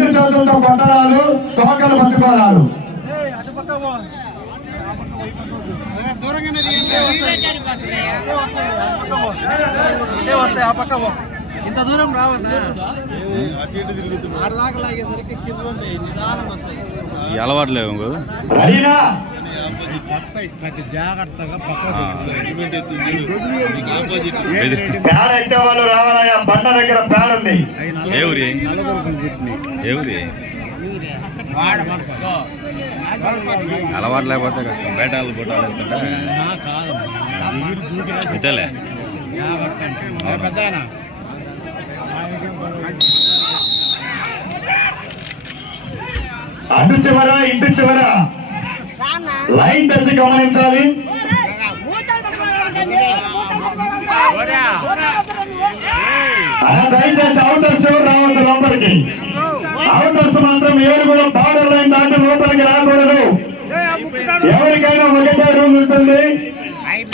రెండు చేతులతో కొట్టడాలు తోకలు పట్టుకోవడాలు వస్తాయి ఆ పక్క పో. ఇంత దూరం రావన్నా? ఆడదాకా లాగేసరికి కింద ఉంటాయి నిదానం వస్తాయి. ప్రతి జాగ్రత్తగా వాళ్ళు రావాలయ్యా బండ దగ్గర ఉంది అలవాటు లేకపోతే కష్టం. బేటాలు బుట్టాలు అంతేలే. అటు చివర ఇంటి చివర. లైన్ తెచ్చి గమనించాలి. దయచేసి అవుటర్స్ రావద్దు లోపలికి. అవుటర్స్ మాత్రం ఏడు కూడా బార్డర్ లైన్ దాటి లోపలికి రాకూడదు. ఎవరికైనా ఒకటే రూమ్ ఉంటుంది.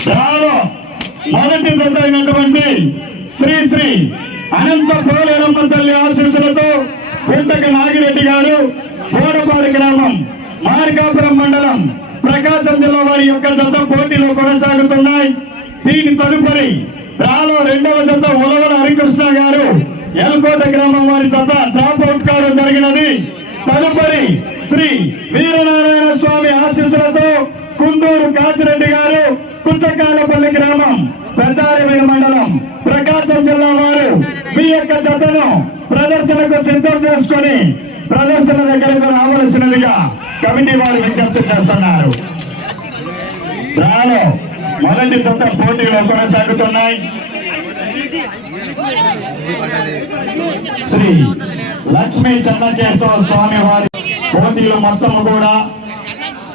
చాలా మొదటి దశ అయినటువంటి శ్రీ శ్రీ అనంత పోలేరమ్మ తల్లి ఆశీస్సులతో కుంటక నాగిరెడ్డి గారు బోడపాడు గ్రామం మార్కాపురం మండలం ప్రకాశం జిల్లా వారి యొక్క జత పోటీలు కొనసాగుతున్నాయి. దీని తదుపరి రాలో రెండవ జత ఉలవల హరికృష్ణ గారు ఎల్కోట గ్రామం వారి జత డ్రాప్ అవుట్ కావడం జరిగినది. తదుపరి శ్రీ వీరనారాయణ స్వామి ఆశీస్సులతో కుందూరు కాచిరెడ్డి గారు కుంచకాలపల్లి గ్రామం పెద్దారవీర మండలం ప్రకాశం జిల్లా వారు మీ యొక్క జతను ప్రదర్శనకు సిద్ధం చేసుకొని ప్రదర్శన దగ్గరకు రావలసినదిగా కమిటీ వారు విజ్ఞప్తి చేస్తున్నారు. రాలో మొదటి సొంత పోటీలో కొనసాగుతున్నాయి. శ్రీ లక్ష్మీ చంద్రకేశ్వర స్వామి వారి పోటీలు మొత్తం కూడా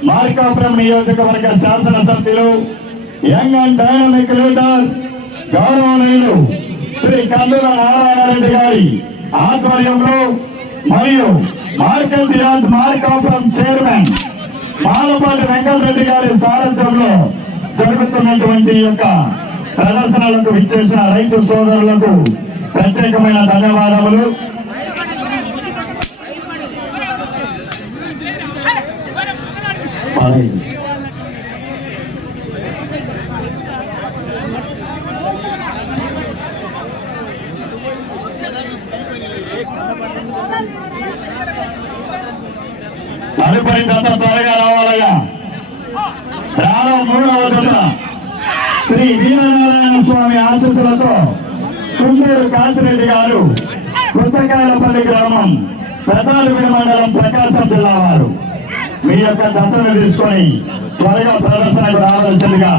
మార్కాపురం నియోజకవర్గ శాసనసభ్యులు యంగ్ అండ్ డైనమిక్ లీడర్ గౌరవనీయులు శ్రీ కందుల నారాయణరెడ్డి గారి ఆధ్వర్యంలో మరియు market yard Markapuram chairman Palapati Venkatareddy గారి సారథ్యంలో జరుగుతున్నటువంటి యొక్క ప్రదర్శనలకు విచ్చేసిన రైతు సోదరులకు ప్రత్యేకమైన ధన్యవాదములు అలాగే. తదుపరి దశ త్వరగా రావాలయ్యా. రాలో మూడవ శ్రీ వీరనారాయణ స్వామి ఆశీస్సులతో కుందూరు కాసిరెడ్డి గారు పుస్తకాలపల్లి గ్రామం పెద్దాలపల్లి మండలం ప్రకాశం జిల్లా వారు. మీ యొక్క దత్తను తీసుకొని త్వరగా ప్రదర్శనకు రావాల్సిందిగా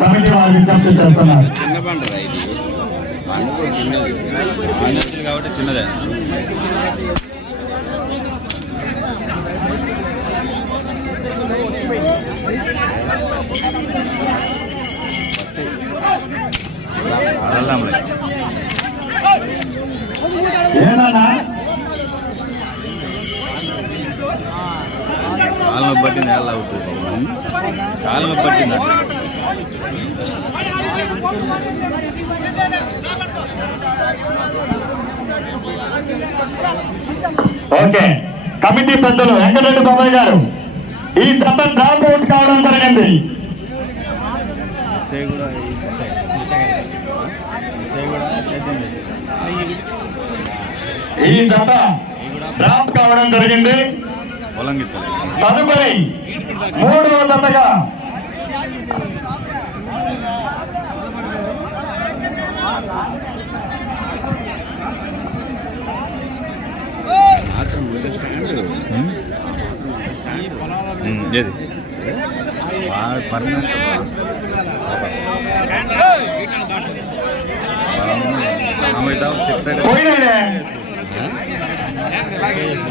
కమిటీ వారు విజ్ఞప్తి చేస్తున్నారు. కాబట్టి చిన్నదే. కాలు బట్టి నేల అవుతుంది కాలు బట్టి ఓకే. కమిటీ పెద్దలు వెంకటరెడ్డి బాబాయ్ గారు. ఈ చట్టం డ్రాప్ అవుట్ చేయి కూడా ఈ జత డ్రాప్ కావడం జరిగింది. తదుపరి మూడవ జతగా ఏది? పర్మనెంట్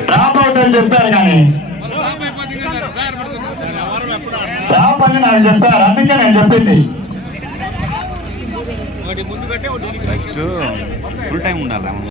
డ్రాప్ అవుట్ అని చెప్పారు కానీ. డ్రాప్ అని నాకు చెప్పారు అందుకే నేను చెప్పింది. ఫుల్ టైం ఉండాలి?